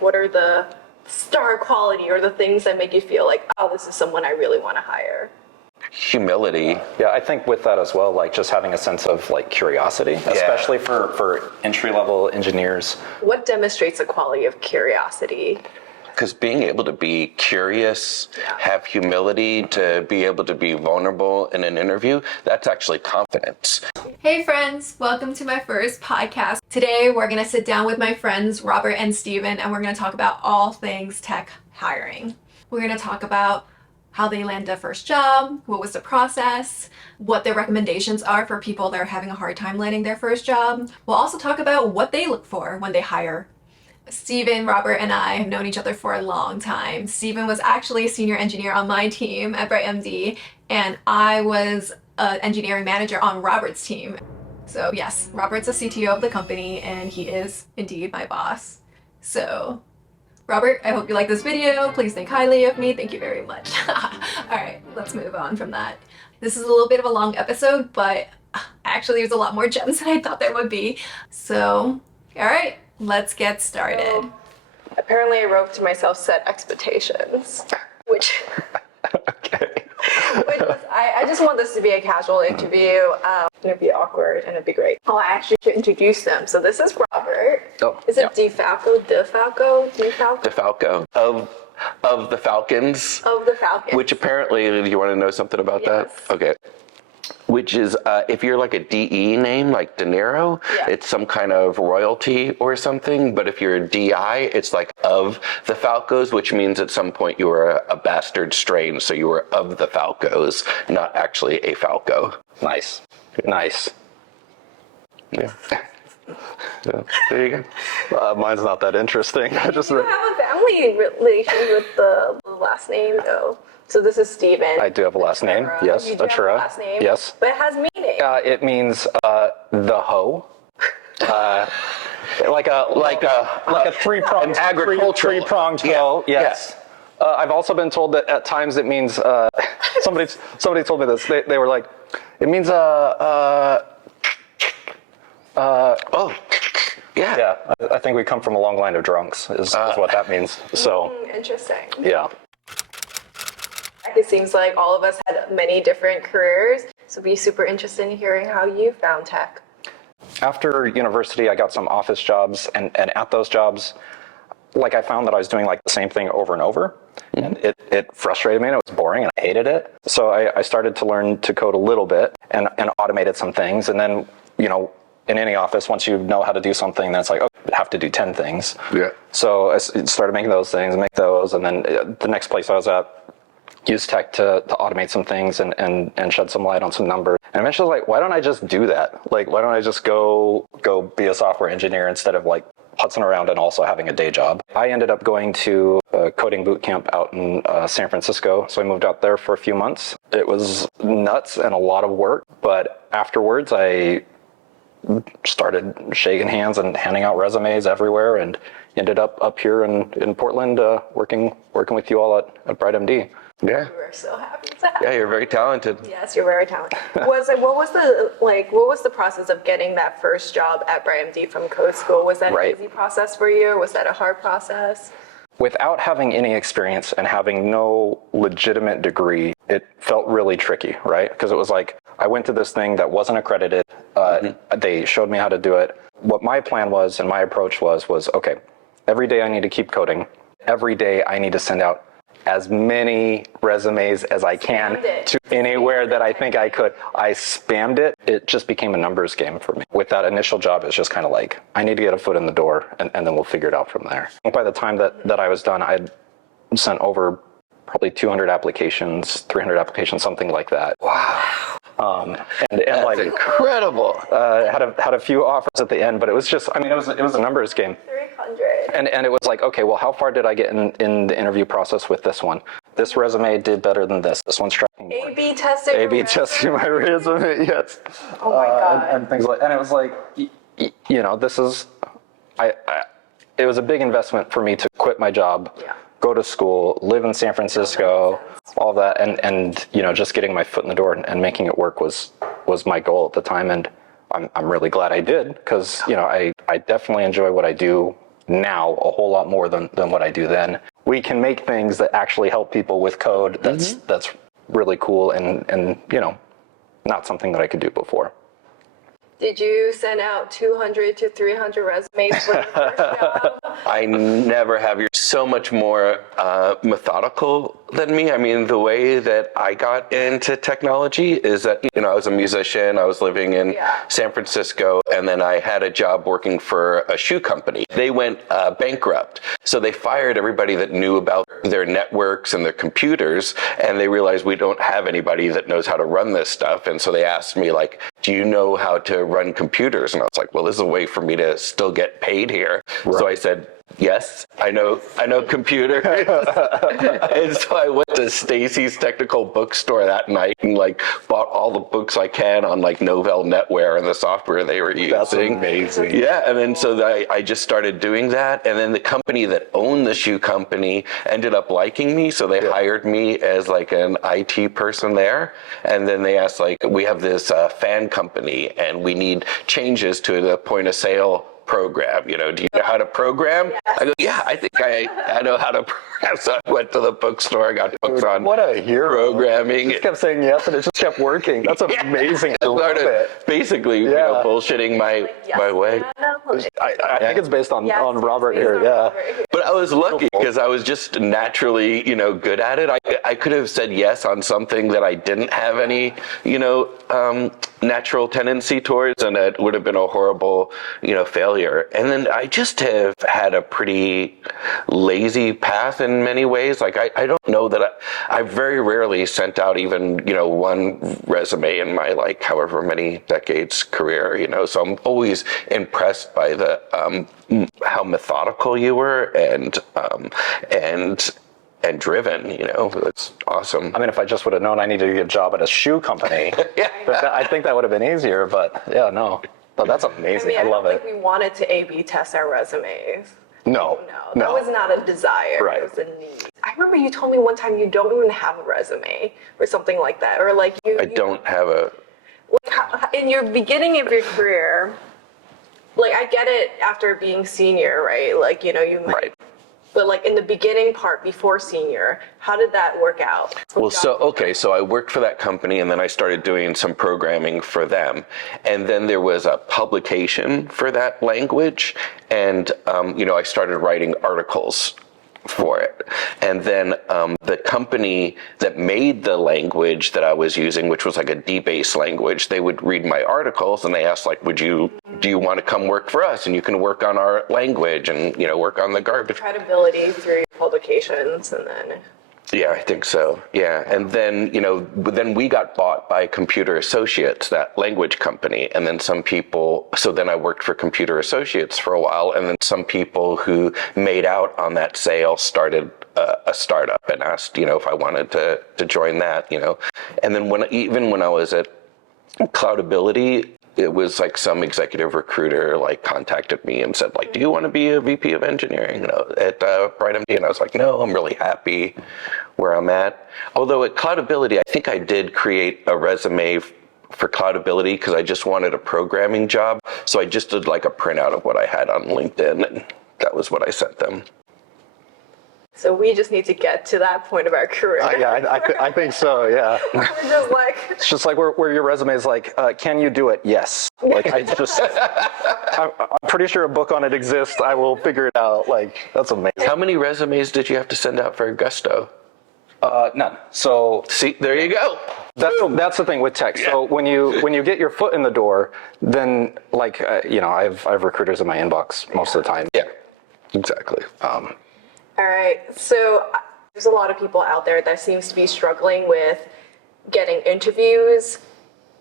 Like, what are the star quality or the things that make you feel like, oh, this is someone I really want to hire? Humility. Yeah, I think with that as well, like just having a sense of like curiosity, especially for entry-level engineers. What demonstrates the quality of curiosity? Because being able to be curious, have humility, to be able to be vulnerable in an interview, that's actually confidence. Hey friends, welcome to my first podcast. Today we're going to sit down with my friends Robert and Steven, and we're going to talk about all things tech hiring. We're going to talk about how they landed their first job, what was the process, what their recommendations are for people that are having a hard time landing their first job. We'll also talk about what they look for when they hire. Steven, Robert, and I have known each other for a long time. Steven was actually a senior engineer on my team at BrightMD, and I was an engineering manager on Robert's team. So yes, Robert's a CTO of the company, and he is indeed my boss. So, Robert, I hope you like this video. Please think highly of me. Thank you very much. Alright, let's move on from that. This is a little bit of a long episode, but actually there's a lot more gems than I thought there would be. So, alright. Let's get started. So, apparently I wrote to myself, set expectations, which I just want this to be a casual interview. It'd be awkward and it'd be great. Oh, I actually should introduce them. So this is Robert. Is it DiFalco? DiFalco Of the Falcons. Of the Falcons. Which apparently, do you want to know something about that? Okay. Which is, if you're like a DE name, like De Niro, it's some kind of royalty or something. But if you're a DI, it's like of the Falcos, which means at some point you were a bastard strain. So you were of the Falcos, not actually a Falco. Nice. Yeah. So, there you go. Mine's not that interesting. You have a family relation with the last name, though. So this is Steven. I do have a last name. Yes, you do have a Achurra. last name. Yes. But it has meaning. It means the hoe. Like a three-pronged three-pronged hoe. Yes. I've also been told that at times it means somebody told me this. They were like, it means Yeah, I think we come from a long line of drunks is what that means. So interesting. Yeah. It seems like all of us had many different careers, so it'd be super interested in hearing how you found tech. After university, I got some office jobs, and at those jobs, like I found that I was doing like the same thing over and over, and it frustrated me, and it was boring, and I hated it. So I started to learn to code a little bit and automated some things, and then, you know, in any office, once you know how to do something, then it's like, oh, you have to do 10 things. Yeah. So I started making those things, and then the next place I was at, used tech to automate some things and shed some light on some numbers. And eventually I was like, why don't I just do that? Like, why don't I just go be a software engineer instead of like putzing around and also having a day job? I ended up going to a coding boot camp out in San Francisco. So I moved out there for a few months. It was nuts and a lot of work, but afterwards I started shaking hands and handing out resumes everywhere and ended up here in Portland working with you all at BrightMD. Yeah. We're so happy to have Yeah, you're very talented. Yes, you're very talented. What was the process of getting that first job at BrightMD from code school? Was that an easy process for you, or was that a hard process? Without having any experience and having no legitimate degree, it felt really tricky, right? Because it was like, I went to this thing that wasn't accredited. They showed me how to do it. What my plan was and my approach was, okay, every day I need to keep coding. Every day I need to send out as many resumes as I can to anywhere that I think I could. I spammed it. It just became a numbers game for me. With that initial job, it's just kind of like, I need to get a foot in the door, and then we'll figure it out from there. By the time that I was done, I'd sent over probably 200 applications, 300 applications, something like that. Wow. And That's like incredible. Had a few offers at the end, but it was just, I mean, it was a numbers game. 300. And it was like, okay, well, how far did I get in the interview process with this one? This resume did better than this. This one's tracking more. A/B testing. A/B testing my resume, yes. Oh my God. And things like, and it was like, you know, this is, it was a big investment for me to quit my job, go to school, live in San Francisco, all that, and you know, just getting my foot in the door and making it work was my goal at the time, and I'm really glad I did, because you know, I definitely enjoy what I do now a whole lot more than what I do then. We can make things that actually help people with code. That's really cool and not something that I could do before. Did you send out 200 to 300 resumes for your first job? I never have. You're so much more methodical than me. I mean, the way that I got into technology is that, I was a musician. I was living in San Francisco, and then I had a job working for a shoe company. They went bankrupt. So they fired everybody that knew about their networks and their computers, and they realized we don't have anybody that knows how to run this stuff. And so they asked me, like, do you know how to run computers? And I was like, well, this is a way for me to still get paid here. Right. So I said, yes, I know computers. And so I went to Stacy's technical bookstore that night and bought all the books I can on Novell NetWare and the software they were using. That's amazing. Yeah, and then so I just started doing that. And then the company that owned the shoe company ended up liking me. So they hired me as an IT person there. And then they asked, we have this fan company and we need changes to the point of sale program. Do you know how to program? Yes. I go, yeah, I think I know how to program. So I went to the bookstore, got books on what a hero. Programming. You just kept saying yes and it just kept working. That's amazing. I love it. Basically, bullshitting my way. I think it's based on Robert here. Yeah. But I was lucky because I was just naturally, good at it. I could have said yes on something that I didn't have any, natural tendency towards, and it would have been a horrible, failure. And then I just have had a pretty lazy path in many ways. I don't know that I very rarely sent out even, one resume in my however many decades career, so I'm always impressed by the how methodical you were and driven, it's awesome. I mean, if I just would have known I needed to get a job at a shoe company, I think that would have been easier, but but that's amazing. I love it. I don't think we wanted to A/B test our resumes. No. That was not a desire. Right. It was a need. I remember you told me one time you don't even have a resume or something like that, or I don't have a. In your beginning of your career, I get it after being senior, right? You might. Right. But in the beginning part before senior, how did that work out? Well, so I worked for that company and then I started doing some programming for them. And then there was a publication for that language. And, I started writing articles for it. And then the company that made the language that I was using, which was a D-based language, they would read my articles and they asked do you want to come work for us? And you can work on our language and, work on the garbage. Credibility through your publications and then... Yeah, I think so. Yeah. And then, then we got bought by Computer Associates, that language company. And then so then I worked for Computer Associates for a while. And then some people who made out on that sale started a startup and asked, if I wanted to join that, And then when I was at Cloudability, it was some executive recruiter contacted me and said do you want to be a VP of engineering at BrightMD? And I was like, no, I'm really happy where I'm at. Although at Cloudability, I think I did create a resume for Cloudability because I just wanted a programming job. So I just did a printout of what I had on LinkedIn, and that was what I sent them. So we just need to get to that point of our career. I think so, yeah. We're just it's just where your resume is can you do it? Yes. I'm pretty sure a book on it exists. I will figure it out. That's amazing. How many resumes did you have to send out for Gusto? None. So see, there you go. That's the thing with tech. Yeah. So when you get your foot in the door, then I have recruiters in my inbox most of the time. Yeah, exactly. All right, so there's a lot of people out there that seems to be struggling with getting interviews.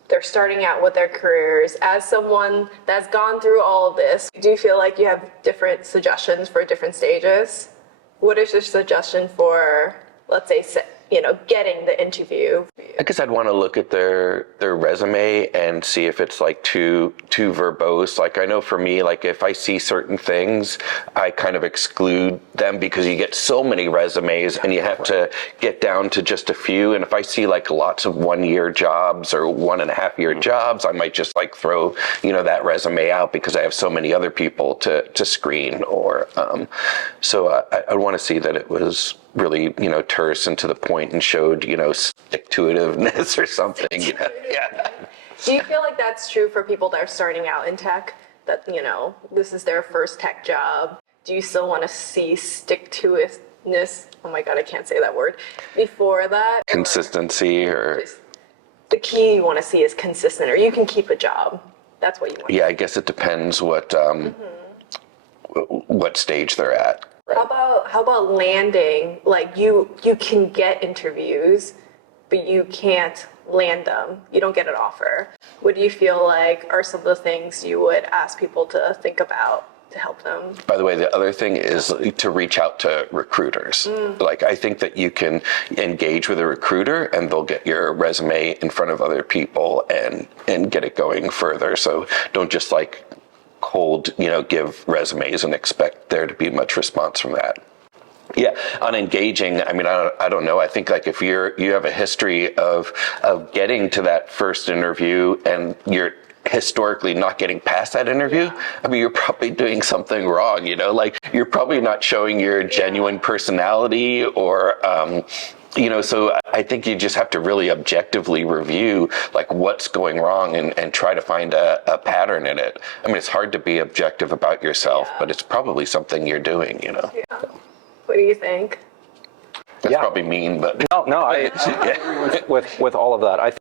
They're starting out with their careers. As someone that's gone through all of this, do you feel like you have different suggestions for different stages? What is your suggestion for, let's say, getting the interview. I guess I'd want to look at their resume and see if it's like too verbose. Like I know for me, like if I see certain things, I kind of exclude them because you get so many resumes and you have to get down to just a few. And if I see like lots of 1-year jobs or 1.5-year jobs, I might just like throw that resume out because I have so many other people to screen. Or so I want to see that it was really terse and to the point and showed stick-to-itiveness or something. Yeah. Do you feel like that's true for people that are starting out in tech, that this is their first tech job? Do you still want to see stick-to-itiveness, oh my god, I can't say that word, before that? Consistency or the key you want to see is consistent, or you can keep a job. That's what you want. Yeah, I guess it depends what stage they're at. How about landing? Like you can get interviews, but you can't land them. You don't get an offer. What do you feel like are some of the things you would ask people to think about to help them? By the way, the other thing is to reach out to recruiters. Like I think that you can engage with a recruiter and they'll get your resume in front of other people and get it going further. So don't just like cold, give resumes and expect there to be much response from that. Yeah, on engaging, I mean, I don't know. I think like if you have a history of getting to that first interview and you're historically not getting past that interview, I mean, you're probably doing something wrong, like you're probably not showing your genuine personality or, so I think you just have to really objectively review like what's going wrong and try to find a pattern in it. I mean, it's hard to be objective about yourself, but it's probably something you're doing, Yeah. What do you think? That's probably mean, but No, I agree with all of that.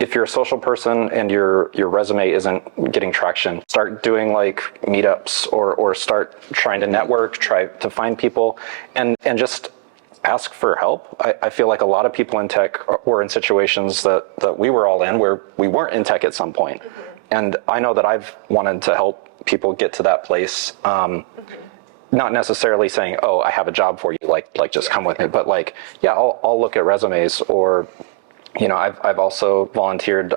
If you're a social person and your resume isn't getting traction, start doing like meetups or start trying to network, try to find people, and just ask for help. I feel like a lot of people in tech were in situations that we were all in where we weren't in tech at some point. And I know that I've wanted to help people get to that place. Not necessarily saying, oh, I have a job for you, like just come with me, but like, yeah, I'll look at resumes, or, I've also volunteered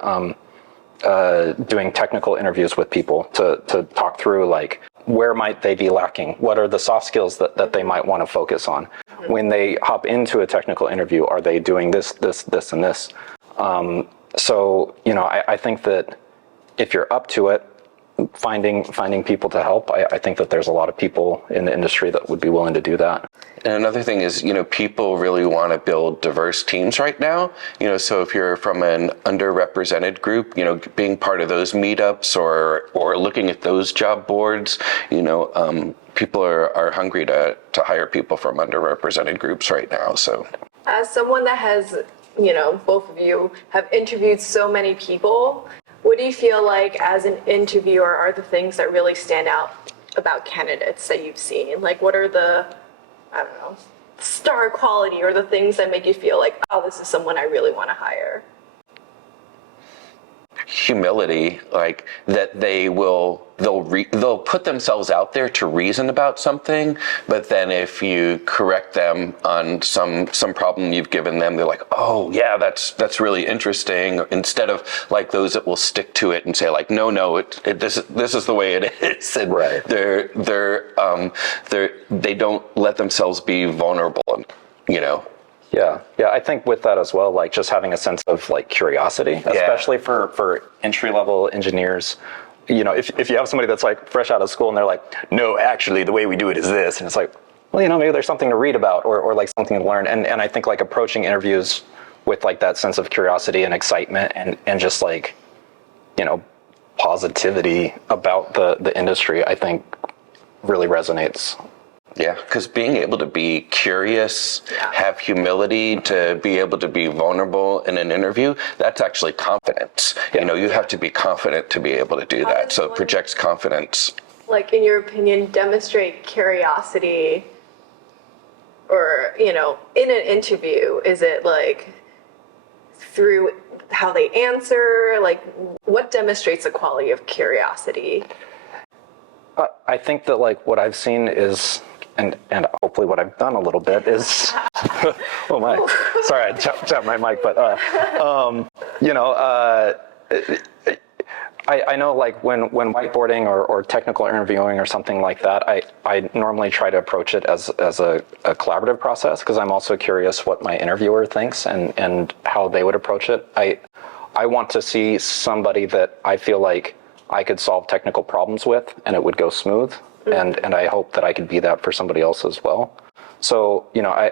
doing technical interviews with people to talk through like, where might they be lacking? What are the soft skills that they might want to focus on? When they hop into a technical interview, are they doing this, and this? So, I think that if you're up to it, finding people to help, I think that there's a lot of people in the industry that would be willing to do that. And another thing is, people really want to build diverse teams right now. So if you're from an underrepresented group, being part of those meetups or looking at those job boards, people are hungry to hire people from underrepresented groups right now. So as someone that has, both of you have interviewed so many people, what do you feel like as an interviewer are the things that really stand out about candidates that you've seen? Like what are the, star quality or the things that make you feel like, oh, this is someone I really want to hire? Humility, like that they'll put themselves out there to reason about something, but then if you correct them on some problem you've given them, they're like, oh yeah, that's really interesting, instead of like those that will stick to it and say like, no, this is the way it is, and right. they don't let themselves be vulnerable, Yeah, I think with that as well, like just having a sense of like curiosity, especially for entry-level engineers. If you have somebody that's like fresh out of school and they're like, no, actually the way we do it is this, and it's like, well, maybe there's something to read about or like something to learn. And I think like approaching interviews with like that sense of curiosity and excitement and just like, positivity about the industry, I think really resonates. Yeah, because being able to be curious, have humility, to be able to be vulnerable in an interview, that's actually confidence. You have to be confident to be able to do that. So it projects confidence. Like, in your opinion, demonstrate curiosity or, in an interview? Is it like through how they answer? Like, what demonstrates the quality of curiosity? I think that like what I've seen is, and hopefully what I've done a little bit is, oh my, sorry, I tapped my mic, but, I know like when whiteboarding or technical interviewing or something like that, I normally try to approach it as a collaborative process, because I'm also curious what my interviewer thinks and how they would approach it. I want to see somebody that I feel like I could solve technical problems with and it would go smooth. And I hope that I could be that for somebody else as well. So,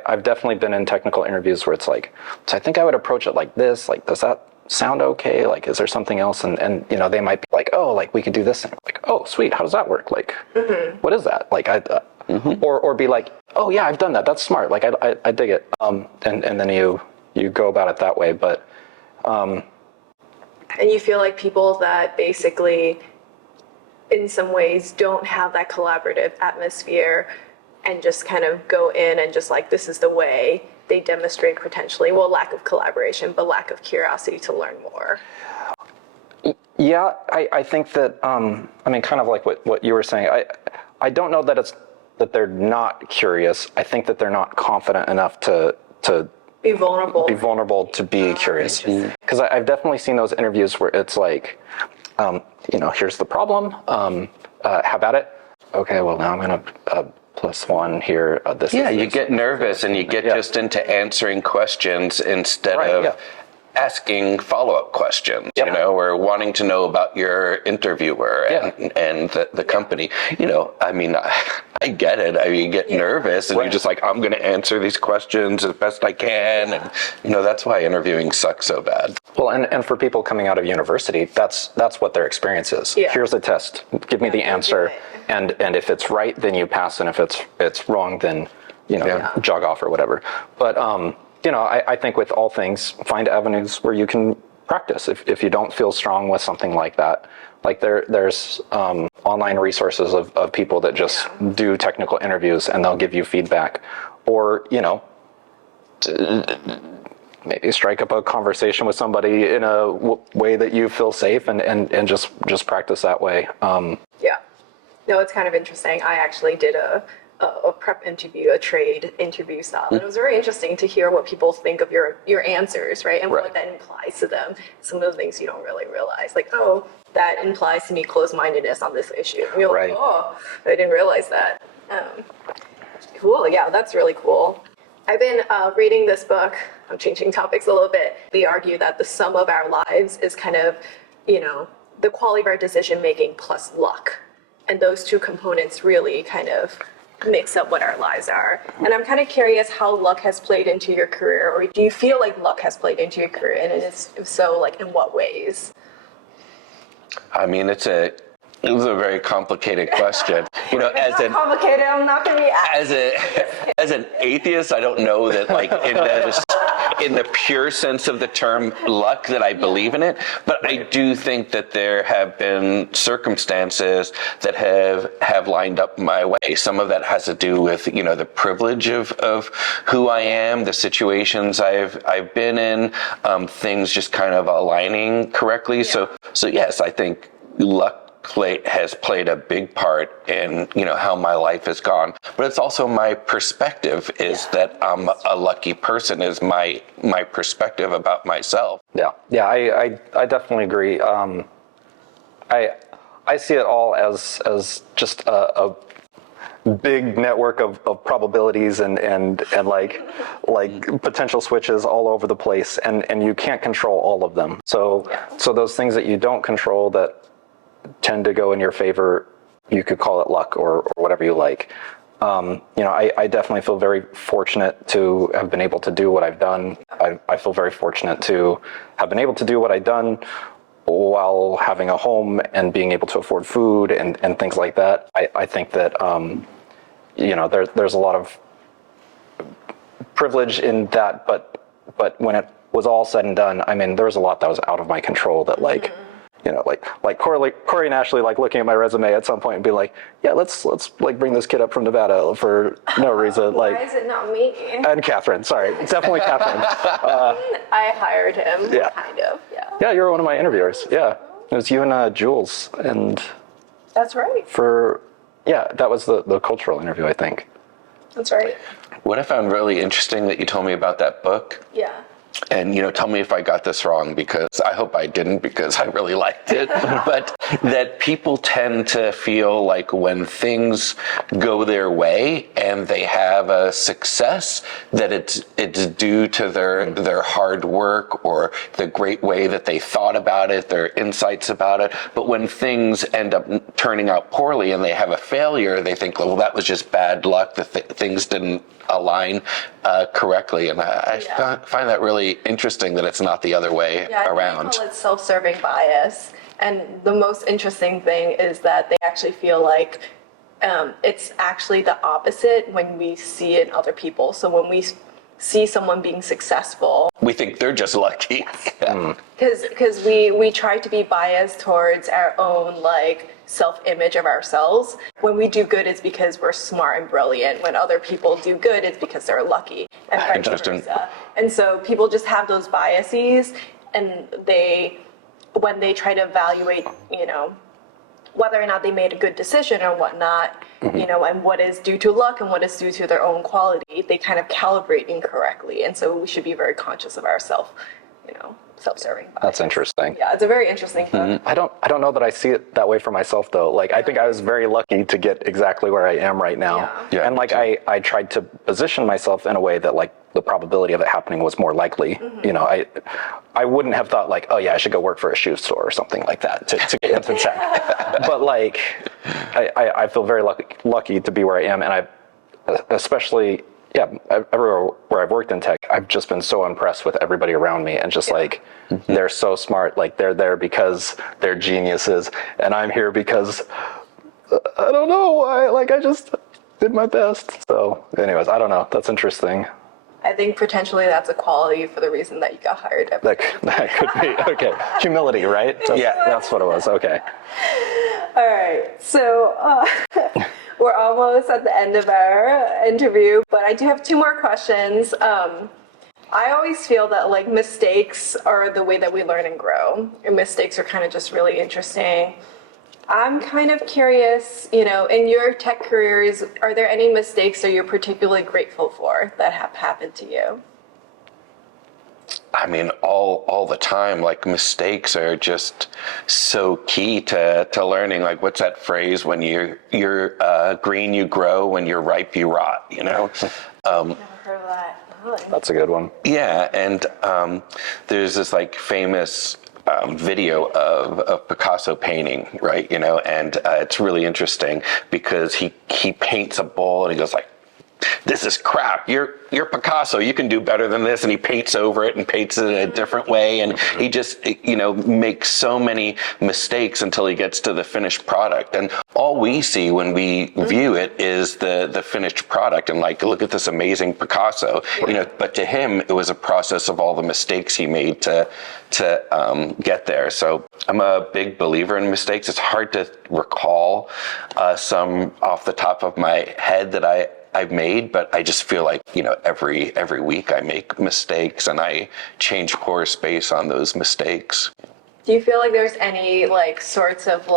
I've definitely been in technical interviews where it's like, so I think I would approach it like this, like, does that sound okay? Like, is there something else? And they might be like, oh, like we could do this. And like, oh, sweet. How does that work? Like, what is that? Like, or be like, oh yeah, I've done that. That's smart. Like, I dig it. And then you go about it that way. But, and you feel like people that basically in some ways don't have that collaborative atmosphere and just kind of go in and just like, this is the way, they demonstrate potentially, well, lack of collaboration, but lack of curiosity to learn more. Yeah, I think that, kind of like what you were saying, I don't know that they're not curious. I think that they're not confident enough to Be vulnerable to be curious. Because I've definitely seen those interviews where it's like, here's the problem. How about it? Okay, well, now I'm going to +1 here. You get nervous and you get just into answering questions instead of asking follow-up questions, or wanting to know about your interviewer and the company. I get it. I mean, you get nervous and you're just like, I'm going to answer these questions as best I can. And, that's why interviewing sucks so bad. Well, and for people coming out of university, that's what their experience is. Yeah. Here's a test. Give me the answer. And if it's right, then you pass. And if it's wrong, then, jog off or whatever. But, I think with all things, find avenues where you can practice. If you don't feel strong with something like that, like there's online resources of people that just do technical interviews and they'll give you feedback, or maybe strike up a conversation with somebody in a way that you feel safe and just practice that way. No, it's kind of interesting. I actually did a prep interview, a trade interview style. And it was very interesting to hear what people think of your answers, right? And what that implies to them. Some of the things you don't really realize. Like, oh, that implies to me closed-mindedness on this issue. And you're like, oh, I didn't realize that. Cool, yeah, that's really cool. I've been reading this book. I'm changing topics a little bit. We argue that the sum of our lives is kind of, the quality of our decision-making plus luck. And those two components really kind of mix up what our lives are. And I'm kind of curious how luck has played into your career, or do you feel like luck has played into your career? And if so, like in what ways? I mean, it was a very complicated question. Complicated, I'm not going to be asked. As an atheist, I don't know that like in the pure sense of the term luck that I believe in it, but I do think that there have been circumstances that have lined up my way. Some of that has to do with, the privilege of who I am, the situations I've been in, things just kind of aligning correctly. So yes, I think luck has played a big part in how my life has gone, but it's also my perspective is that I'm a lucky person is my perspective about myself. I definitely agree. I see it all as just a big network of probabilities and like potential switches all over the place, and you can't control all of them. So those things that you don't control that tend to go in your favor, you could call it luck or whatever you like. I definitely feel very fortunate to have been able to do what I've done. I feel very fortunate to have been able to do what I've done while having a home and being able to afford food and things like that. I think that, there's a lot of privilege in that, but when it was all said and done, I mean, there was a lot that was out of my control that like Corey and Ashley looking at my resume at some point and be like, yeah, let's bring this kid up from Nevada for no reason. Why is it not me? And Catherine, sorry, definitely Catherine. I hired him, kind of, Yeah, you were one of my interviewers. Yeah, it was you and Jules, and that's right. that was the cultural interview, I think. That's right. What I found really interesting that you told me about that book, Yeah. and tell me if I got this wrong, because I hope I didn't, because I really liked it, but that people tend to feel like when things go their way and they have a success, that it's due to their hard work or the great way that they thought about it, their insights about it. But when things end up turning out poorly and they have a failure, they think, well, that was just bad luck, that things didn't align correctly. And I find that really interesting, that it's not the other way around. I call it self-serving bias. And the most interesting thing is that they actually feel like it's actually the opposite when we see it in other people. So when we see someone being successful, We think they're just lucky. because we try to be biased towards our own self-image of ourselves. When we do good, it's because we're smart and brilliant. When other people do good, it's because they're lucky, and vice Interesting. versa. And so people just have those biases, and when they try to evaluate, whether or not they made a good decision or whatnot, and what is due to luck and what is due to their own quality, they kind of calibrate incorrectly. And so we should be very conscious of ourselves, self-serving bias. That's interesting. Yeah, it's a very interesting book. I don't know that I see it that way for myself though. I think I was very lucky to get exactly where I am right now. Yeah. And I tried to position myself in a way that the probability of it happening was more likely. I wouldn't have thought oh yeah, I should go work for a shoe store or something like that to get into tech. But I feel very lucky to be where I am, and I especially everywhere where I've worked in tech, I've just been so impressed with everybody around me, and just they're so smart. They're there because they're geniuses, and I'm here because I don't know. I just did my best. So, anyways, I don't know. That's interesting. I think potentially that's a quality for the reason that you got hired. That could be okay. Humility, right? That's what it was. Okay. All right, so we're almost at the end of our interview, but I do have two more questions. I always feel that mistakes are the way that we learn and grow, and mistakes are kind of just really interesting. I'm kind of curious, in your tech careers, are there any mistakes that you're particularly grateful for that have happened to you? I mean, all the time, mistakes are just so key to learning. What's that phrase? When you're green, you grow. When you're ripe, you rot. Never heard of that. Really? That's a good one. Yeah, and there's this famous video of Picasso painting, right? And it's really interesting because he paints a bowl and he goes this is crap. You're Picasso. You can do better than this. And he paints over it and paints it in a different way. And he just, makes so many mistakes until he gets to the finished product. And all we see when we view it is the finished product. And look at this amazing Picasso. But to him, it was a process of all the mistakes he made to get there. So I'm a big believer in mistakes. It's hard to recall some off the top of my head that I've made, but I just feel every week I make mistakes and I change course based on those mistakes. Do you feel like there's any sorts of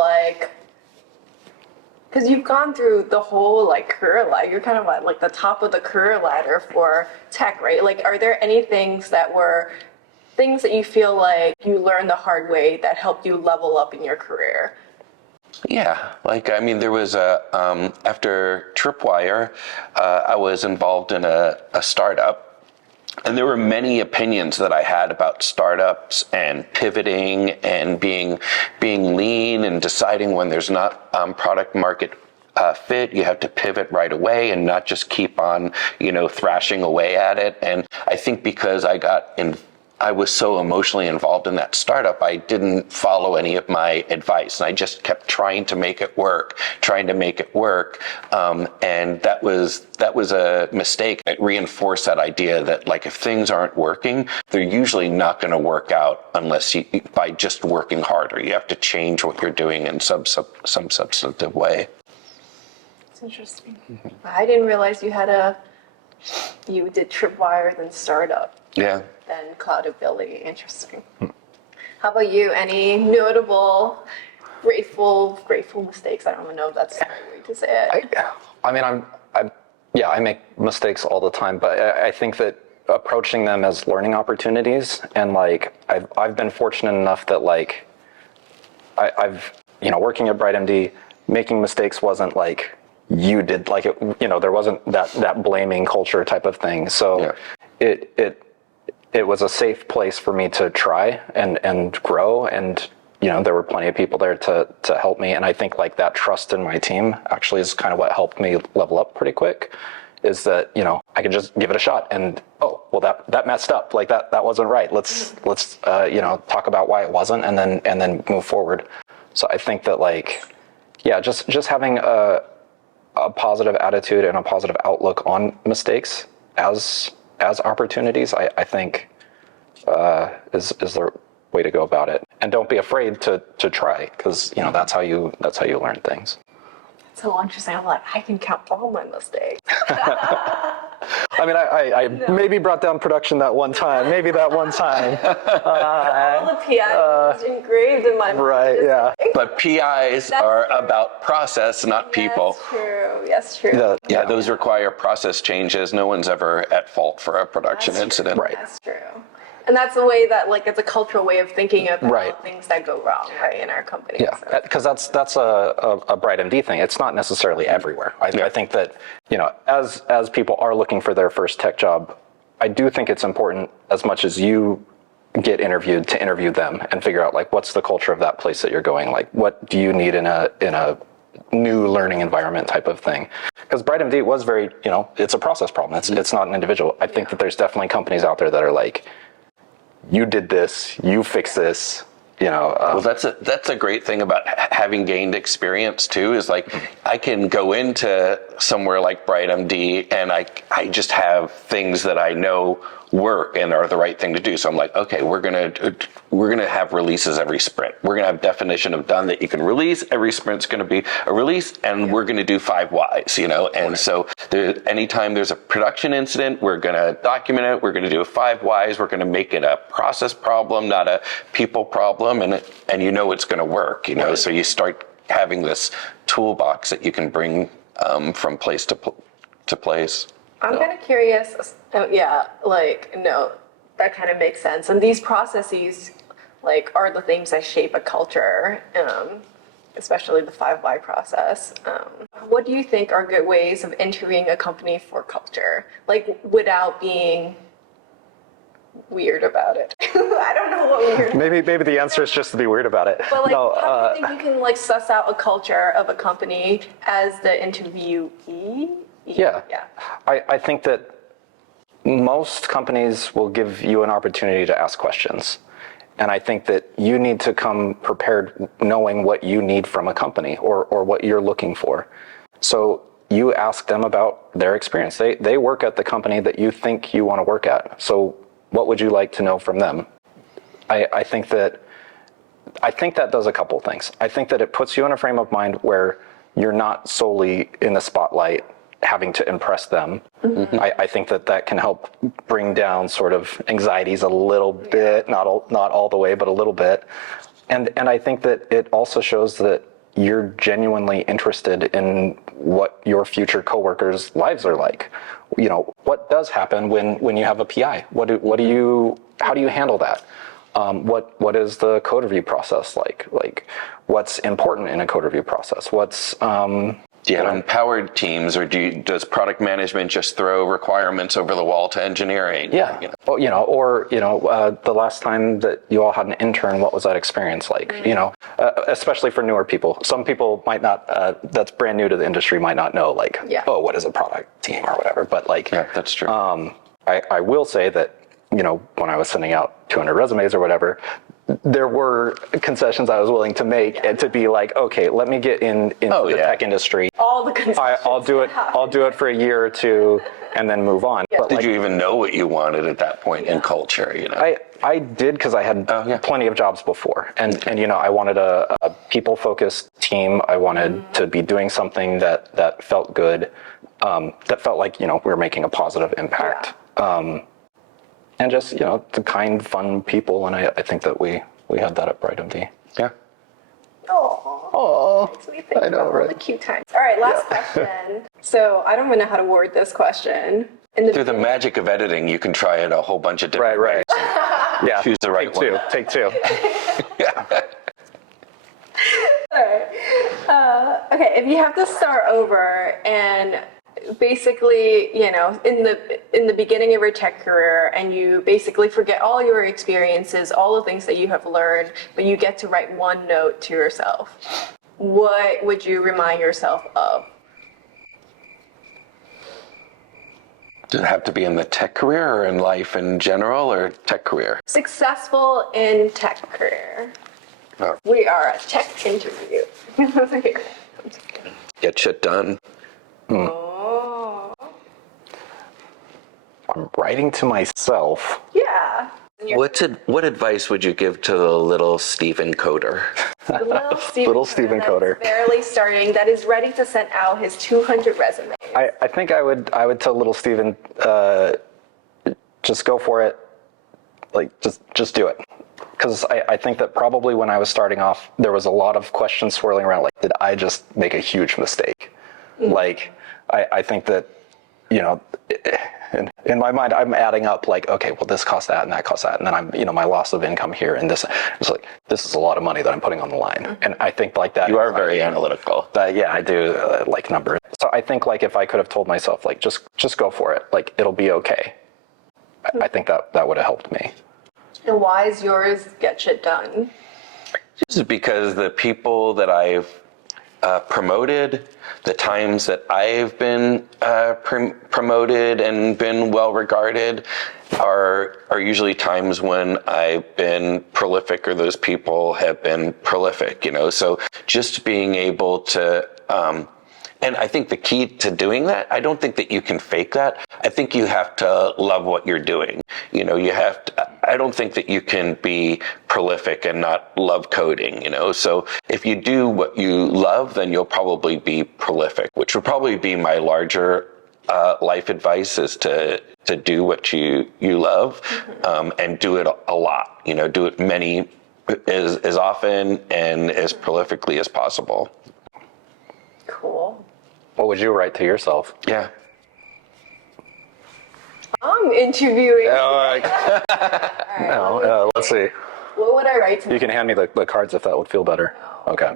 because you've gone through the whole career ladder, you're kind of at the top of the career ladder for tech, right? Are there any things that were things that you feel you learned the hard way that helped you level up in your career? Yeah, there was after Tripwire, I was involved in a startup, and there were many opinions that I had about startups and pivoting and being lean and deciding when there's not product market fit, you have to pivot right away and not just keep on, thrashing away at it. And I think because I was so emotionally involved in that startup, I didn't follow any of my advice. And I just kept trying to make it work. And that was a mistake. It reinforced that idea that if things aren't working, they're usually not going to work out unless by just working harder. You have to change what you're doing in some substantive way. That's interesting. I didn't realize you did Tripwire, then startup. Yeah. And cloudability. Interesting. How about you? Any notable, grateful mistakes? I don't even know if that's the right way to say it. I mean, I'm Yeah, I make mistakes all the time, but I think that approaching them as learning opportunities, and like I've been fortunate enough that like I've working at BrightMD, making mistakes wasn't like you did, like there wasn't that blaming culture type of thing. So it was a safe place for me to try and grow, and there were plenty of people there to help me. And I think like that trust in my team actually is kind of what helped me level up pretty quick, is that, I could just give it a shot and, oh, well, that messed up. Like that wasn't right. Let's talk about why it wasn't, and then move forward. So I think that like, yeah, just having a positive attitude and a positive outlook on mistakes as opportunities, I think is the way to go about it. And don't be afraid to try, because that's how you learn things. It's so interesting. I'm like, I can count all my mistakes. I mean, I maybe brought down production that one time. Maybe that one time. All the PIs engraved in my mind. Right, yeah. But PIs are about process, not people. That's true. Yes, true. Yeah, those require process changes. No one's ever at fault for a production incident. Right. That's true. And that's the way that, like, it's a cultural way of thinking about things that go wrong, right, in our company. Yeah, because that's a BrightMD thing. It's not necessarily everywhere. I think that, as people are looking for their first tech job, I do think it's important, as much as you get interviewed, to interview them and figure out, like, what's the culture of that place that you're going? Like, what do you need in a new learning environment type of thing? Because BrightMD was very, it's a process problem. It's not an individual. I think that there's definitely companies out there that are like, you did this, you fix this, Well, that's a great thing about having gained experience too, is like I can go into somewhere like BrightMD and I just have things that I know work and are the right thing to do. So I'm like, okay, we're gonna have releases every sprint. We're gonna have definition of done that you can release. Every sprint's gonna be a release, and we're gonna do 5 whys, And so anytime there's a production incident, we're gonna document it. We're gonna do a 5 whys. We're gonna make it a process problem, not a people problem, and it's gonna work. So you start having this toolbox that you can bring from place to place. I'm kind of curious. That kind of makes sense. And these processes, like, are the things that shape a culture, especially the 5 why process. What do you think are good ways of interviewing a company for culture, like, without being weird about it? I don't know what weird. Maybe the answer is just to be weird about it. But like, how do you think you can, like, suss out a culture of a company as the interviewee? Yeah. I think that most companies will give you an opportunity to ask questions. And I think that you need to come prepared knowing what you need from a company or what you're looking for. So you ask them about their experience. They work at the company that you think you want to work at. So what would you like to know from them? I think that does a couple things. I think that it puts you in a frame of mind where you're not solely in the spotlight having to impress them. Mm-hmm. I think that can help bring down sort of anxieties a little bit, not all the way, but a little bit. And I think that it also shows that you're genuinely interested in what your future coworkers' lives are like. What does happen when you have a PI? How do you handle that? What is the code review process like? Like, what's important in a code review process? What's do you have empowered teams, or does product management just throw requirements over the wall to engineering? Yeah. The last time that you all had an intern, what was that experience like? Mm-hmm. Especially for newer people. Some people might not, that's brand new to the industry, might not know, what is a product team or whatever. But that's true. I will say that, when I was sending out 200 resumes or whatever, there were concessions I was willing to make and to be like, okay, let me get into the tech industry. All the concessions. I'll do it for a year or two and then move on. Yeah. But did you even know what you wanted at that point in culture? I did, because I had plenty of jobs before, and I wanted a people-focused team. I wanted to be doing something that felt good, that felt like we were making a positive impact. And just, the kind, fun people. And I think that we had that at BrightMD. Yeah. Oh, makes me think about all the cute times. All right. right, last question. So I don't even know how to word this question. Through the magic of editing, you can try it a whole bunch of different Right. ways. Yeah. Choose the right one. Take two. Okay, if you have to start over and basically, you know, in the beginning of your tech career, and you basically forget all your experiences, all the things that you have learned, but you get to write one note to yourself, what would you remind yourself of? Does it have to be in the tech career or in life in general or tech career? Successful in tech career. Oh. We are a tech interview. Get shit done. Oh. I'm writing to myself. Yeah. What advice would you give to the little Steven coder? Little Steven that coder. is barely starting, that is ready to send out his 200 resumes. I think I would tell little Steven, just go for it. Like, just do it. Because I think that probably when I was starting off, there was a lot of questions swirling around, like, did I just make a huge mistake? Like, I think that, you know, in my mind, I'm adding up like, okay, well, this costs that and that costs that. And then I'm, you know, my loss of income here and this, it's like, this is a lot of money that I'm putting on the line. And I think like that. You are very analytical. Yeah, I do like numbers. So I think like if I could have told myself, like, just go for it, like, it'll be okay. I think that would have helped me. And why is yours get shit done? Just because the people that I've promoted, the times that I've been promoted and been well regarded are usually times when I've been prolific or those people have been prolific, you know. So just being able to and I think the key to doing that, I don't think that you can fake that. I think you have to love what you're doing. You know, you have to, I don't think that you can be prolific and not love coding, you know. So if you do what you love, then you'll probably be prolific, which would probably be my larger life advice, is to do what you love, and do it a lot, you know, do it as often and as prolifically as possible. Cool. What would you write to yourself? Yeah. I'm interviewing. Let's see. What would I write to You can hand me the cards if that would feel better. Okay.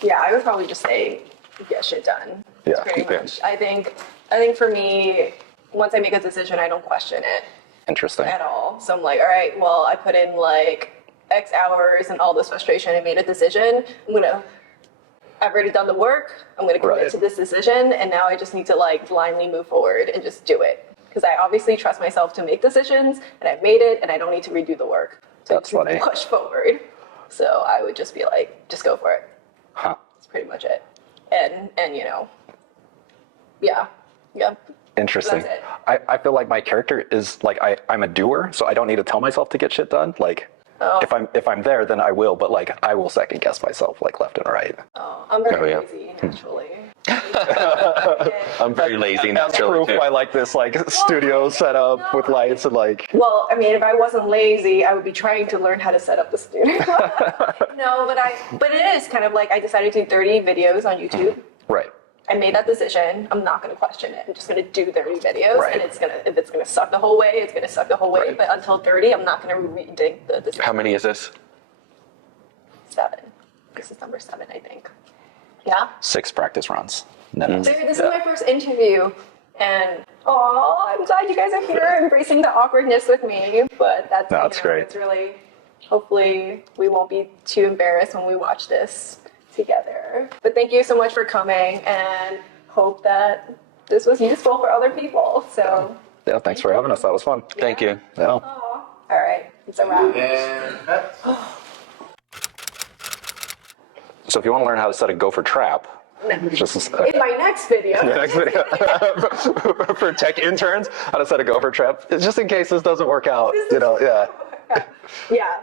Yeah, I would probably just say get shit done. Yeah. Pretty much. I think for me, once I make a decision, I don't question it Interesting. at all. So I'm like, all right, well, I put in like X hours and all this frustration and made a decision. I've already done the work. I'm going to commit to this decision, and now I just need to like blindly move forward and just do it. Because I obviously trust myself to make decisions, and I've made it, and I don't need to redo the work. So That's funny. Push forward. So I would just be like, just go for it. Huh. That's pretty much it. And you know, yeah. Interesting. That's it. I feel like my character is like I'm a doer, so I don't need to tell myself to get shit done. Like, if I'm there, then I will. But like, I will second guess myself like left and right. Oh, I'm very lazy naturally. I'm very lazy As naturally proof too. by like this like studio setup with lights and like. Well, I mean, if I wasn't lazy, I would be trying to learn how to set up the studio. No, but it is kind of like I decided to do 30 videos on YouTube. Right. I made that decision. I'm not going to question it. I'm just going to do 30 videos, Right. and if it's going to suck the whole way, it's going to suck the whole way. Right. But until 30, I'm not going to redig the decision. How many is this? 7. This is number 7, I think. Yeah. 6 practice runs. No. This is my first interview, and I'm glad you guys are here embracing the awkwardness with me. But that's great. It's really, hopefully, we won't be too embarrassed when we watch this together. But thank you so much for coming, and hope that this was useful for other people. So Yeah. Thanks for having us. That was fun. Thank you. Yeah. all right, it's a wrap. So if you want to learn how to set a gopher trap, just In my next video. next video for tech interns, how to set a gopher trap, just in case this doesn't work out. You know, yeah. Yeah.